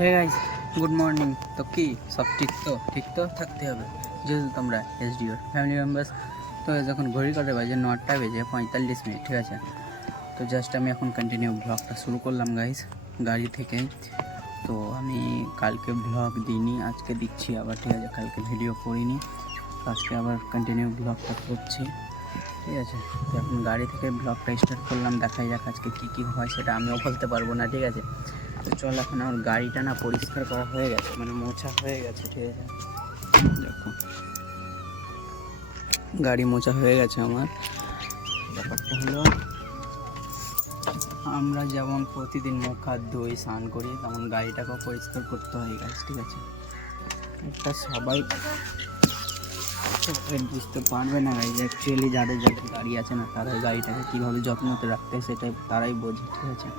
Hey guys, good morning. তো কি সব ঠিক তো থাকতে হবে, যেহেতু তোমরা এসডিওর ফ্যামিলি মেম্বার্স। তো যখন ঘড়ি কাটে বাজে 9:45, ঠিক আছে। তো জাস্ট আমি এখন কন্টিনিউ ব্লগটা শুরু করলাম গাইস, গাড়ি থেকেই। তো আমি কালকে ব্লগ দিইনি, আজকে দিচ্ছি আবার, ঠিক আছে। কালকে ভিডিও করিনি, আজকে আবার কন্টিনিউ ব্লগটা করছি, ঠিক আছে। তো এখন গাড়ি থেকে ব্লগটা স্টার্ট করলাম, দেখাই যাক আজকে কী হয়, সেটা আমিও বলতে পারবো না, ঠিক আছে। তো চল, এখন আমার গাড়িটা না পরিষ্কার করা হয়ে গেছে, মানে মোছা হয়ে গেছে, ঠিক আছে। দেখো, গাড়ি মোছা হয়ে গেছে আমার। ব্যাপারটা হলো, আমরা যেমন প্রতিদিন মুখ হাত ধুই, স্নান করি, তেমন গাড়িটাকেও পরিষ্কার করতে হয় গাছ, ঠিক আছে। এটা সবাই বুঝতে পারবে না গাড়ি, অ্যাকচুয়ালি যাদের যাদের গাড়ি আছে না, তারাই গাড়িটাকে কীভাবে যত্নতে রাখতে হয় সেটাই তারাই বোঝে, ঠিক আছে।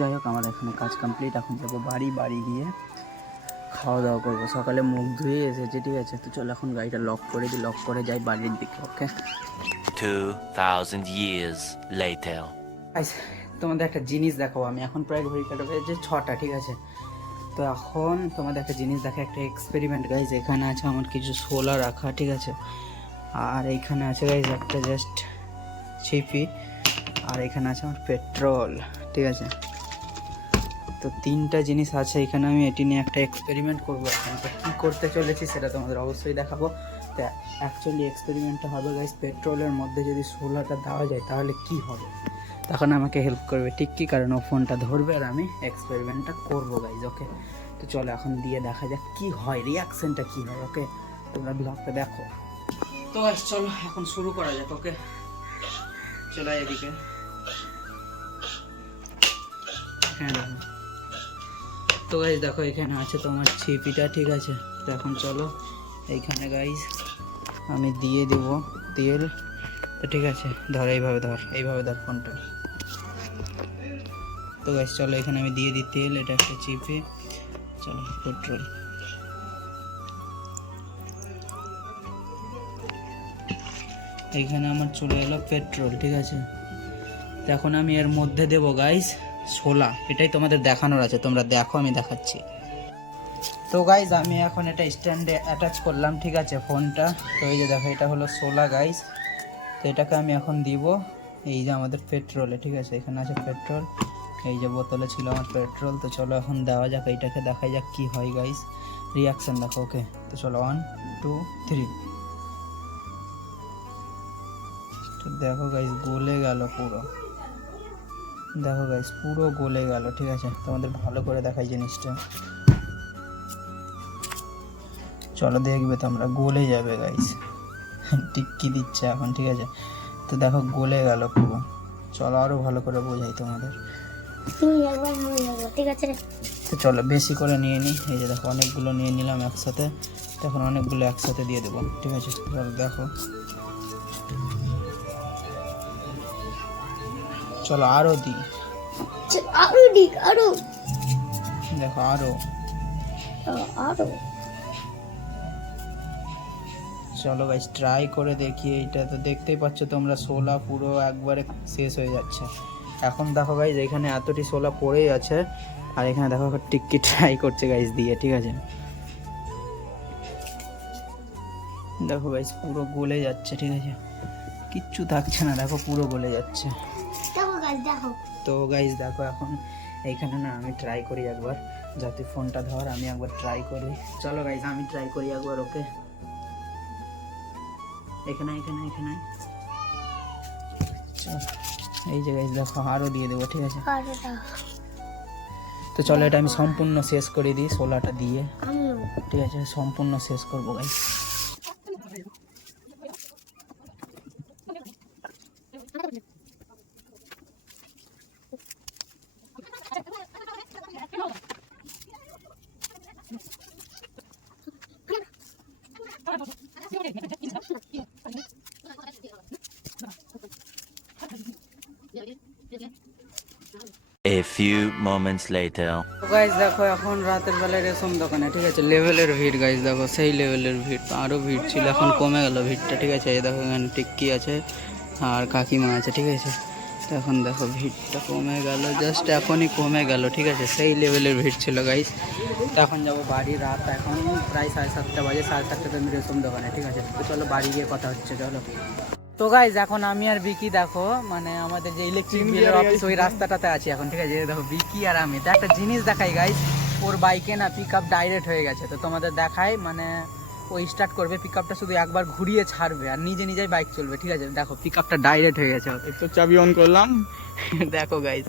যাই হোক, আমার এখানে কাজ কমপ্লিট। এখন যাবো বাড়ি গিয়ে খাওয়া দাওয়া করবো। সকালে মুখ ধুয়ে এসেছে, ঠিক আছে। তো চল এখন গাড়িটা লক করে দিই, লক করে যাই বাড়ির দিকে, ওকে। 2000 years later. তোমাদের একটা জিনিস দেখাবো আমি, এখন প্রায় ঘড়ি কাটা যে 6টা, ঠিক আছে। তো এখন তোমাদের একটা জিনিস দেখা, একটা এক্সপেরিমেন্ট গাইজ। এখানে আছে আমার কিছু সোলা রাখা, ঠিক আছে। আর এইখানে আছে গাইজ একটা জাস্ট ছিপি, আর এখানে আছে আমার পেট্রোল, ঠিক আছে। তো 3টা জিনিস আছে এখানে, আমি এটি নিয়ে একটা এক্সপেরিমেন্ট করবো এখন। তো কী করতে চলেছি সেটা তোমাদের অবশ্যই দেখাবো। তো অ্যাকচুয়ালি এক্সপেরিমেন্টটা হবে গাইজ, পেট্রোলের মধ্যে যদি সোলাটা দেওয়া যায় তাহলে কি হবে, তখন আমাকে হেল্প করবে, ঠিক কি, কারণ ও ফোনটা ধরবে আর আমি এক্সপেরিমেন্টটা করবো গাইজ, ওকে। তো চলো এখন দিয়ে দেখা যাক কী হয়, রিয়াকশানটা কী হয়, ওকে। তোমরা ব্লগটা দেখো। তো গাইজ চলো এখন শুরু করা যাক, ওকে। চলো এদিকে, হ্যাঁ দেখো। তো গাইজ দেখো, এখানে আছে তোমার ছিপিটা, ঠিক আছে। তো এখন চলো এইখানে গাইজ আমি দিয়ে দেবো তেল। তো ঠিক আছে, ধর এইভাবে ধর ফোনটা। তো গাইজ চলো এখানে আমি দিয়ে দিই তেল, এটা একটা চিপে। চলো পেট্রোল, এইখানে আমার চলে এলো পেট্রোল, ঠিক আছে। তো এখন আমি এর মধ্যে দেবো গাইজ ছোলা, এটাই তোমাদের দেখানোর আছে, তোমরা দেখো, আমি দেখাচ্ছি। তো গাইজ আমি এখন এটা স্ট্যান্ডে অ্যাটাচ করলাম, ঠিক আছে, ফোনটা। তো এই যে দেখো, এটা হলো সোলা গাইজ। তো এটাকে আমি এখন দিব এই যে আমাদের পেট্রোলে, ঠিক আছে। এখানে আছে পেট্রোল, এই যে বোতলে ছিল আমার পেট্রোল। তো চলো এখন দেওয়া যাক, এইটাকে দেখাই যাক কি হয় গাইজ, রিয়াকশান দেখো, ওকে। তো চলো 1 2 3। তো দেখো গাইজ গলে গেল পুরো, দেখো গাইজ পুরো গলে গেল, ঠিক আছে। তোমাদের ভালো করে দেখাই জিনিসটা, চলো দেখবে তোমরা, গলে যাবে গাইজ। টিক্কি দিচ্ছে এখন, ঠিক আছে। তো দেখো গলে গেল পুরো। চলো আরও ভালো করে বোঝাই তোমাদের, ঠিক আছে। তো চলো বেশি করে নিয়ে নিই, এই যে দেখো অনেকগুলো নিয়ে নিলাম একসাথে। তখন অনেকগুলো একসাথে দিয়ে দেবো, ঠিক আছে। চলো দেখো, চলো আরও দিই, দেখো আরও। চলো গাইস ট্রাই করে দেখি। এইটা তো দেখতেই পাচ্ছ তোমরা, সোলা পুরো একবারে শেষ হয়ে যাচ্ছে। এখন দেখো গাইস, এখানে এতটি সোলা পড়েই আছে, আর এখানে দেখো টিক্কি ট্রাই করছে গাইস দিয়ে, ঠিক আছে। দেখো গাইস পুরো গলে যাচ্ছে, ঠিক আছে, কিচ্ছু থাকছে না, দেখো পুরো গলে যাচ্ছে। তো গাইস দেখো এখন এইখানে না আমি ট্রাই করি একবার, যাতে ফোনটা ধর, আমি একবার ট্রাই করি। চলো গাইস আমি ট্রাই করি একবার, ওকে। এখানে এই যে গাইস দেখো আরও দিয়ে দেবো, ঠিক আছে। তো চলো এটা আমি সম্পূর্ণ শেষ করে দিই সোলাটা দিয়ে, ঠিক আছে। সম্পূর্ণ শেষ করবো guys. A few moments later. তো গাইস দেখো এখন রাতের বেলায় রেশম দোকানে, ঠিক আছে, লেভেলের ভিড় গাইস, দেখো সেই লেভেলের ভিড়। তো আরও ভিড় ছিল, এখন কমে গেল ভিড়টা, ঠিক আছে। এই দেখো এখানে টিক্কি আছে আর কাকিমা আছে, ঠিক আছে। তো এখন দেখো ভিড়টা কমে গেল, জাস্ট এখনই কমে গেল, ঠিক আছে, সেই লেভেলের ভিড় ছিল গাইস। তো এখন যাবো বাড়ি, রাত এখন প্রায় 7:30 বাজে, 7:30টাতে আমি রেশম দোকানে, ঠিক আছে। তো চলো বাড়ি গিয়ে কথা হচ্ছে, চলো। তো গাইস এখন আমি আর বিকি দেখো মানে আমাদের যে ইলেকট্রিক বিলের অফিস ওই রাস্তাটাতে আছি এখন, ঠিক আছে। দেখো বিকি আর আমি, তো একটা জিনিস দেখাই গাইস, ওর বাইকে না পিক আপ ডাইরেক্ট হয়ে গেছে। তো তোমাদের দেখাই, মানে ওই স্টার্ট করবে, পিক আপটা শুধু একবার ঘুরিয়ে ছাড়বে আর নিজে নিজেই বাইক চলবে, ঠিক আছে। দেখো পিক আপটা ডাইরেক্ট হয়ে গেছে। তো চাবি অন করলাম, দেখো গাইস,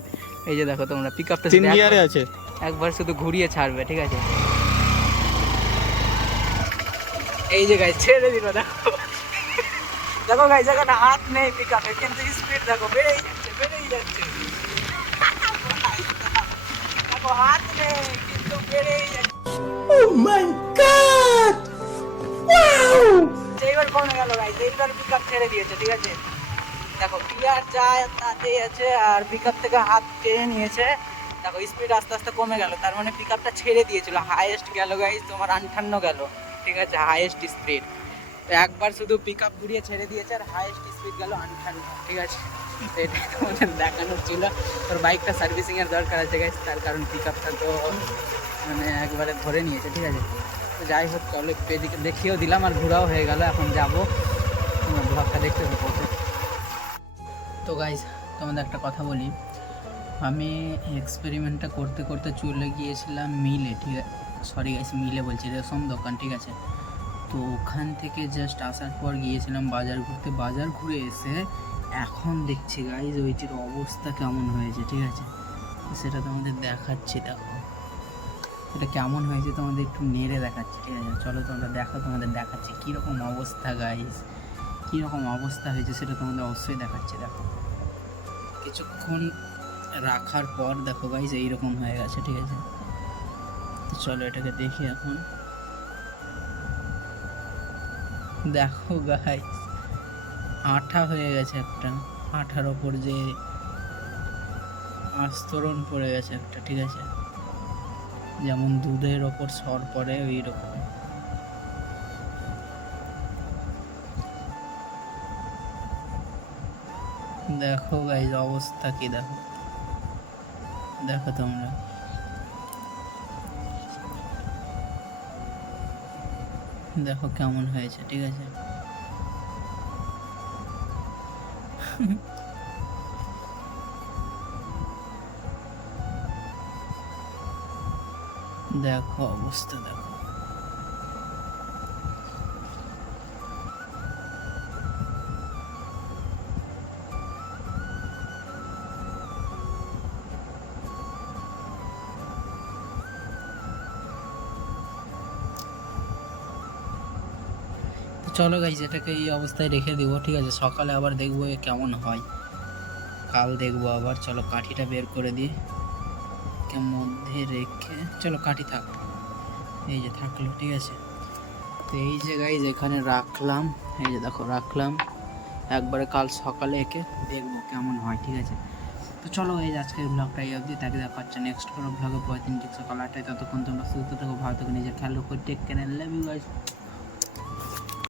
এই যে দেখো তোমরা, পিক আপটা 3 গিয়ারে আছে। একবার শুধু ঘুরিয়ে ছাড়বে, ঠিক আছে। এই যে গাইস ছেড়ে দিল, দেখো দেখো গাইস, এখন হাত নেই পিক আপে, কিন্তু স্পিড দেখো বেড়েই যাচ্ছে, বেড়েই যাচ্ছে। দেখো হাত নেই কিন্তু বেড়েই যাচ্ছে। ও মাই গড, ওয়াও! এইবার কমে গেল গাইস, এইবার পিক আপ ছেড়ে দিয়েছে, ঠিক আছে। দেখো ক্লিয়ার যায় তাতেই আছে, আর পিক আপ থেকে হাত টেনে নিয়েছে। দেখো স্পিড আস্তে আস্তে কমে গেল, তার মানে পিক আপটা ছেড়ে দিয়েছিল। হাইয়েস্ট গেল গাইস তোমার 58 গেল, ঠিক আছে, হাইয়েস্ট স্পিড। তো একবার শুধু পিক আপ ঘুরিয়ে ছেড়ে দিয়েছে আর হাইয়েস্ট স্পিড গেল 58, ঠিক আছে। তো এটাই তোমাদের দেখানোর ছিল। তোর বাইকটা সার্ভিসিংয়ের দরকার আছে গাইস, তার কারণ পিক আপটা তো মানে একবারে ধরে নিয়েছে, ঠিক আছে। তো যাই হোক চলো, একটু এদিকে দেখিয়েও দিলাম আর ঘোরাও হয়ে গেল। এখন যাবো, তোমার ব্লগটা দেখতে হবে। তো গাইস তোমাদের একটা কথা বলি, আমি এক্সপেরিমেন্টটা করতে করতে চলে গিয়েছিলাম মিলে, ঠিক আছে, সরি গাইস মিলে বলছি, রেশম দোকান, ঠিক আছে। তো ওখান থেকে জাস্ট আসার পর গিয়েছিলাম বাজার ঘুরতে, বাজার ঘুরে এসে এখন দেখছি গাইস ওইটির অবস্থা কেমন হয়েছে, ঠিক আছে। সেটা তোমাদের দেখাচ্ছি, দেখো এটা কেমন হয়েছে তোমাদের একটু নেড়ে দেখাচ্ছি, ঠিক আছে। চলো তোমরা দেখো, তোমাদের দেখাচ্ছি কীরকম অবস্থা গাইস, কীরকম অবস্থা হয়েছে সেটা তোমাদের অবশ্যই দেখাচ্ছি। দেখো কিছুক্ষণ রাখার পর দেখো গাইস এইরকম হয়ে গেছে, ঠিক আছে। তো চলো এটাকে দেখি এখন। দেখো গাইস আঠা হয়ে গেছে একটা, আঠার ওপর যে আস্তরণ পড়ে গেছে একটা, ঠিক আছে, যেমন দুধের ওপর সর পড়ে ওই রকম। দেখো গাইস অবস্থা কি, দেখো দেখো তোমরা, দেখো কেমন হয়েছে, ঠিক আছে। দেখো অবস্থা, দেখো চলো গাইস এটাকে এই অবস্থায় রেখে দিব, ঠিক আছে। সকালে আবার দেখবো এ কেমন হয়, কাল দেখবো আবার। চলো কাঠিটা বের করে দিই, কে মধ্যে রেখে, চলো কাঠি থাক, এই যে থাকলো, ঠিক আছে। তো এই যে গাইস এখানে রাখলাম, এই যে দেখো রাখলাম, একবারে কাল সকালে একে দেখবো কেমন হয়, ঠিক আছে। তো চলো এই আজকের ব্লগটা এই অবধি, তাকে দেখা হচ্ছে নেক্সট কোনো ব্লগে, পরের দিন ঠিক সকাল 8টায়। ততক্ষণ তোমরা সুস্থ থাকো, ভালো থাকো, নিজের খেয়াল রাখো, take care, love you guys.